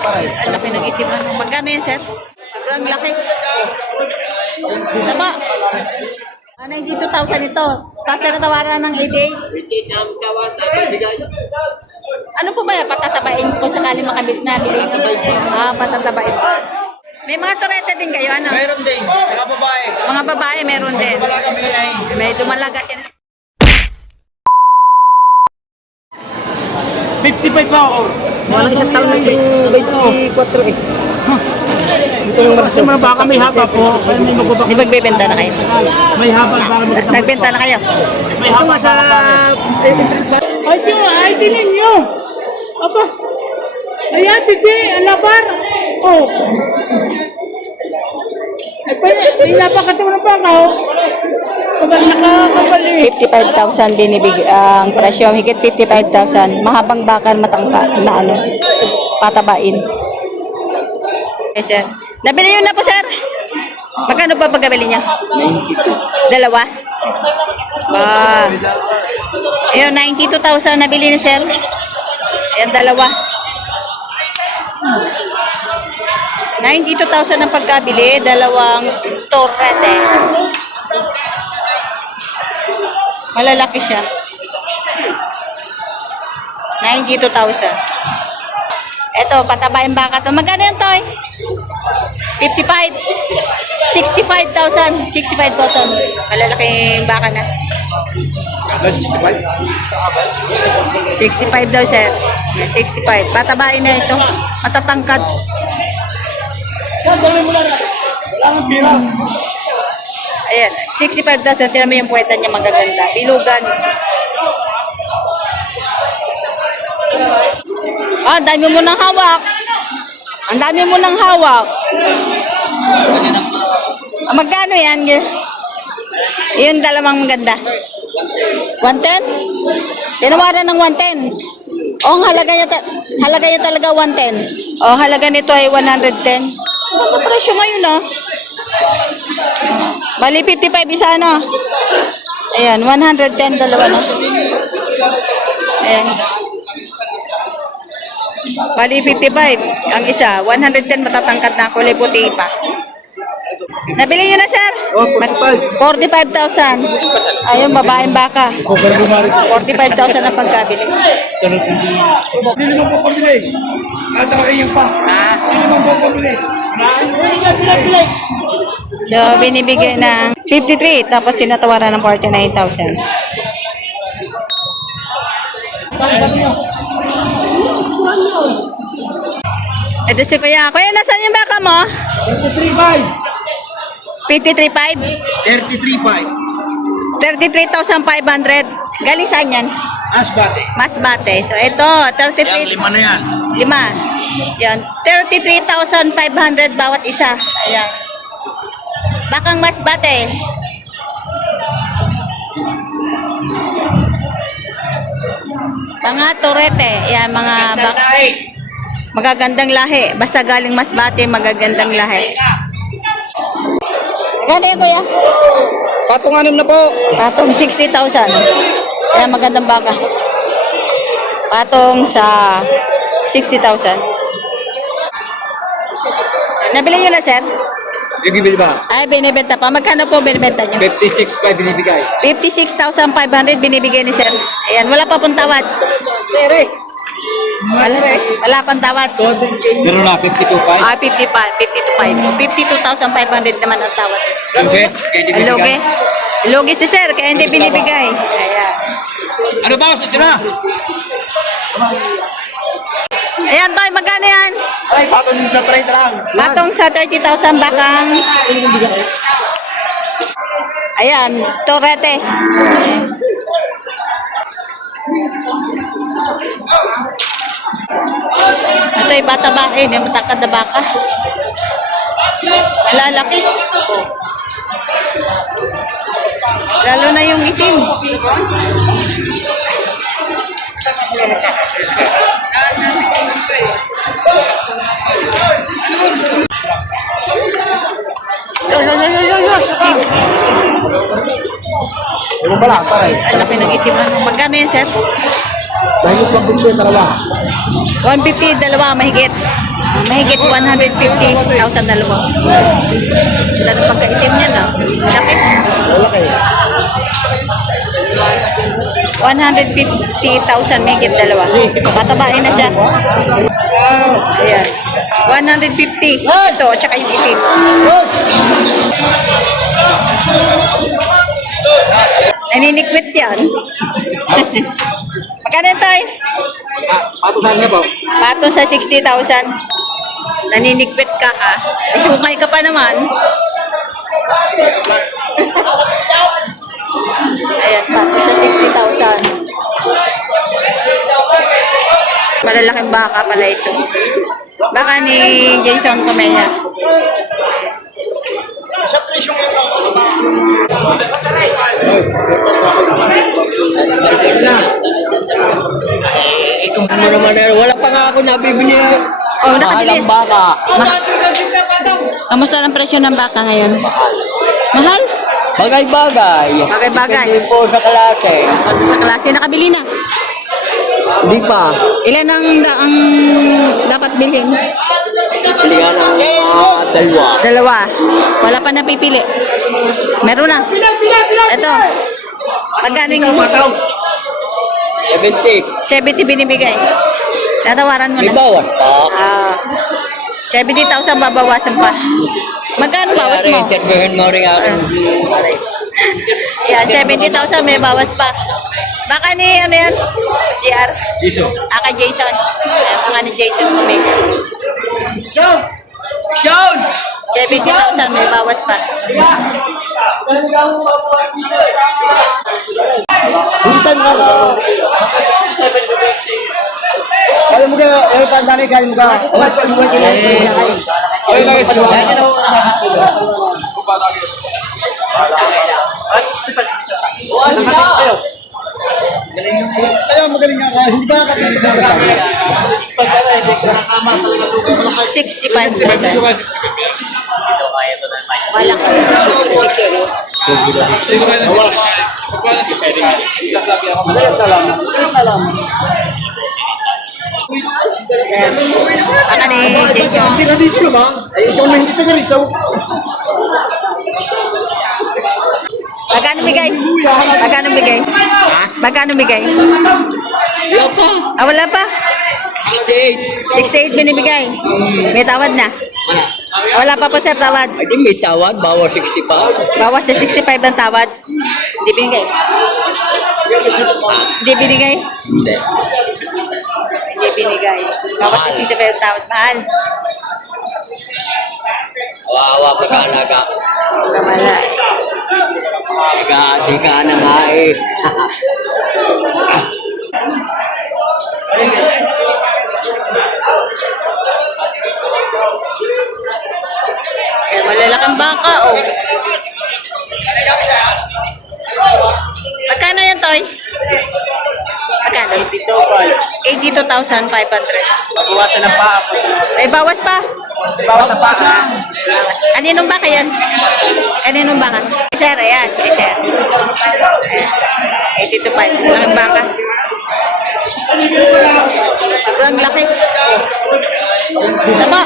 Ang laki ng itim. Ano? Magkano yan, sir? Sobrang laki. Tama. 92,000 ito. Tapos natawaran ng 88. Ano po ba yan? Patatabain kung sakali makabit na bili? Patatabain po. May mga torete din kayo, ano? Mayroon din. Mga babae. Mga babae, meron din. Wala kami na eh. May dumalagat yan. 55 pa ako. Walang isang taon ng 24 eh. Ito yung Kasi mga baka may haba po. Kaya may magbabak. Di magbebenta na kayo? May haba para magkita. Nagbenta na kayo? May Ito haba nga sa... Ay, tinin nyo. Aba. Ayan, titi. Alabar. Oh. Ay, may napakatawa ng baka, oh. Kapag nakakabali. 55,000 binibig ang presyo, higit 55,000. Mahabang bakal matangka na ano, patabain. Okay, sir. Nabili yun na po, sir. Magkano ba pagkabili niya? 92. Dalawa? Ayun, 92,000 nabili ni sir. Ayan, dalawa. 92,000 ang pagkabili, dalawang torrete. Malalaki siya. 92,000. Ito, patabain baka to. Magkano yan, Toy? 55. 65,000. 65,000. Malalaking baka na. 65 daw, sir. 65. Patabain na ito. Matatangkad. Ayan, 65,000. Tinan mo yung puweta niya magaganda. Bilugan. Ang dami mo nang hawak. Ang dami mo nang hawak. Magkano yan? Yung dalawang maganda. 110? Tinawaran ng 110. Ang halaga niya talaga 110. Halaga nito ay 110. Ang presyo ngayon, Bali 55 isa, Ayan, 110 dalawa, Ayan. Bali 55 ang isa, 110 matatangkad na, kulay puti pa. Nabili nyo na, sir? 45,000. Ayun, babaeng baka. 45,000 na pagkabili. Hindi naman po pamili. Tatakayin pa. Hindi naman po pamili. So, binibigay ng 53, tapos sinatawaran ng 49,000. Ito si Kuya. Kuya, nasaan yung baka mo? 53,500? 33.5. 33,500. Galing saan yan? Asbate. Masbate. So, ito, 33. Yan, 5 na yan. 5. Yan. 33,500 bawat isa. Ayan. Bakang Masbate. Mga torete. Yan, mga magagandang lahi. Basta galing Masbate, magagandang lahi. Ganda yun, Kuya? Patong 6 na po. Patong 60,000. Ayan, magandang baka. Patong sa 60,000. Nabili nyo na, sir? Bibili ba? Ay, binibenta pa. Magkano po binibenta nyo? 56.5 binibigay. 56,500 binibigay ni sir. Ayan, wala pa pong tawad. Wala pang tawad. Meron na, 52.5. 52,500 naman ang tawad. Okay, kaya hindi Lugi. binibigay. Lugi si sir, kaya hindi binibigay. Ayan. Ano ba? Ito na. Ayan, Toy, magkano yan? Ay, patong sa 30 lang. Patong sa 30,000 bakang. Ayan, torete. Ito'y bata-bain, yung matakad na baka. Malalaki. Lalo na yung itim. Ewan pala, pare. Ang laki ng itim. Magkano yan, sir? Dahil lang dito, dalawa. 150, dalawa, mahigit. Mahigit 150,000 dalawa. Lalo pagkaitim niya na. Laki. Malaki. 150,000 mahigit dalawa. Patabain na siya. Ayan. 150. Ito, tsaka yung itim. Naninikwit yan. Magkano yun, Tay? Patusan niya po. Pato sa 60,000. Naninikwit ka ha. Isukay ka pa naman. Ayan, pato sa 60,000. Malalaking baka pala ito. Baka ni Jason Comella. Sa presyo nga lang. Ikaw mo naman wala pa nga ako nabibili. Oh, nakabili. Mahalang baka. Kamusta ang presyo ng baka ngayon? Mahal? Bagay-bagay. Bagay-bagay. Depende po sa klase. Pati sa klase, nakabili na. Hindi pa. Ilan ang dapat bilhin? Bili nga ng dalawa. Dalawa. Wala pa napipili. Meron na. Ito. Magkano yung 70. 70 binibigay? Tatawaran mo May na. bawas pa. Ah, 70,000 babawasan pa. Magkano bawas mo? Interviewin mo rin akin. Yan, 70,000 may bawas pa. Baka ni, ano yan? GR? Jason. Kay Jason. Ayan, baka ni Jason Comella. Sean! 70,000 may bawas pa. Buntan nga ba? Alam mo ka, pandani kayo mo ka. Ay, lagi sa luwa. Kaya magaling nga ka. Hindi ba ka? Pagkala, hindi ka nakasama talaga lugar mo lang kayo. 65,000. Wala ka. Baka ni Jason. Hindi na dito naman. Ay, ikaw na hindi taga rito. Magkano bigay? Magkano bigay? Magkano bigay? Wala pa. Ah, wala pa? 68. 68 binibigay. May tawad na. Wala pa po sir tawad. Ay, di may tawad. Bawa 65. Bawas sa 65 ang tawad. Hindi binigay. Hindi binigay? Hindi. Hindi binigay. Bawas sa 65 ang tawad. Mahal. Wawa pa ka alaga. Wala. Di ka na nga eh. Eh, malalaking baka, oh. Magkano yan, Toy? Magkano? 82,500. Bawasan ng paa po. May bawas pa. Bawas sa paa. Aninong baka yan? Aninong baka? Sir, ayan. Sige, sir. Ayan. 82,500. Malaking baka. Sobrang laki. Tama.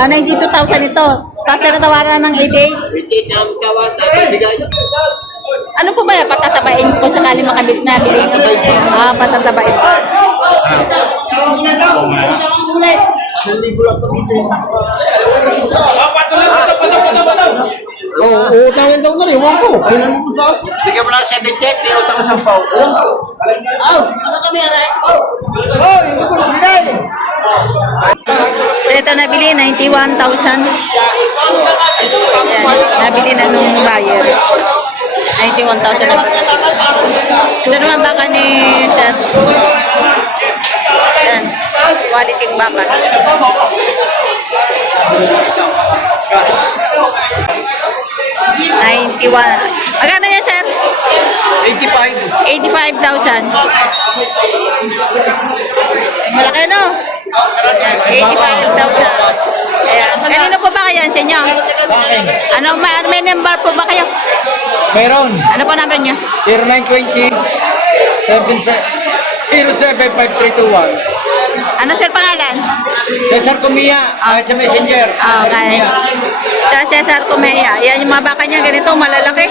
92,000 ito. Tapos natawaran ng 88. ang tawad na bigay. Ano po ba yan? Patatabain ko sakali makabili na bili? Ah, patatabain ko. Utangin daw na rin. Ewan ko. Ayun naman ko daw. Bigyan mo lang 7 check. Pero utang na 10 pao. So ito nabili, 91,000. Ayan, nabili na nung buyer. 91,000 na. Ito naman baka ni Sir. Ayan, quality baka. 91. Magkano yan, Sir? 85. 85,000. Malaki, no? 85,000. Ayan. Kanino po ba kayo? Sa inyo? Ano, may number po ba kayo? Meron. Ano po number niyo? 0920 075321. Ano sir pangalan? Cesar Comia, sa Messenger. Okay. Sa Cesar Comea. Yan yung mga baka niya ganito, malalaki.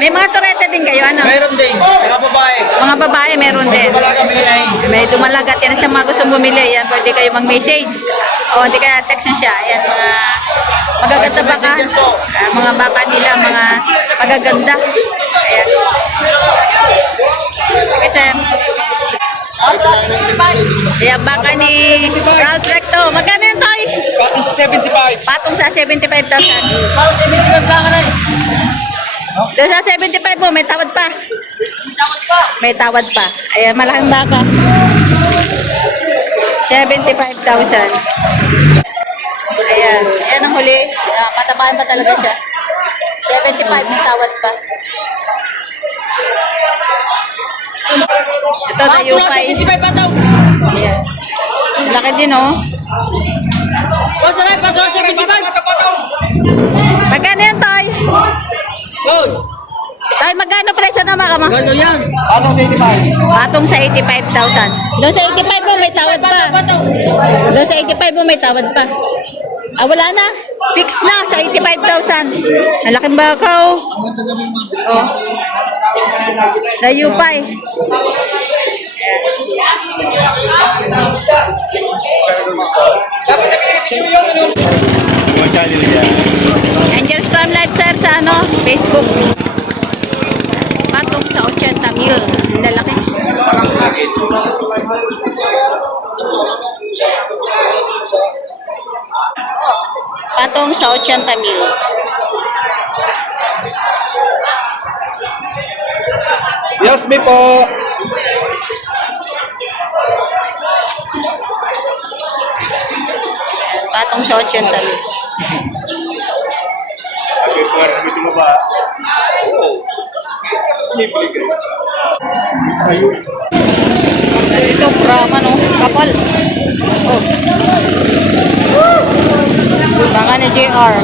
May mga turete din kayo, ano? Mayroon din, mga babae. Mga babae, meron din. Wala kami inay. May dumalagat yan sa mga gustong bumili. Yan, pwede kayo mag-message. O, hindi kaya text na siya. Yan, mga magaganda baka. Mga baka nila, mga magaganda. Ayan. Okay, sir. Ayan, baka ni Ralph Recto. Magkano yan, Toy? Patong 75. Patong sa 75,000. Doon sa 75 mo, may tawad pa. May tawad pa. Ayan, malaking baka. 75,000. Ayan. Ayan ang huli. Patabahan pa talaga siya. 75, may tawad pa. Ito na Yupay. 75 pa daw. Ayan. Laki din, oh. O, sarap pa daw, 75. Magkano yan, Toy? Gold. Toy, magkano presyo na baka mo? Gold yan. Patong 75. Patong sa 85,000. Doon sa 85 mo, may tawad pa. Doon sa 85 mo, may tawad pa. Ah, wala na. Fix na sa 85,000. Ang laking bakaw. Oh. Dayupay. Angels from Life, sir, sa ano? Facebook. Patong sa 80 mil. Lalaki. Patong sa 80 mil. Yes, me po. Patong sa 80 mil. Dito, Brahma, no? Kapal. Oh. Baka ni JR.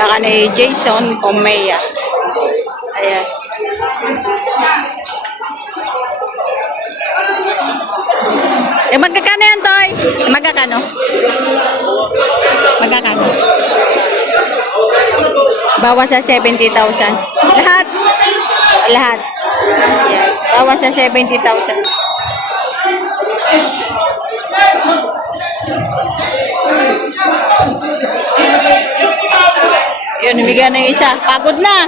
Baka ni Jason Comea. Ayan. Eh, magkakano yan, Toy? Magkakano? Magkakano? Bawas sa 70,000. Lahat. Lahat. Yes. Bawas sa 70,000. Yun, umigay na yung isa. Pagod na.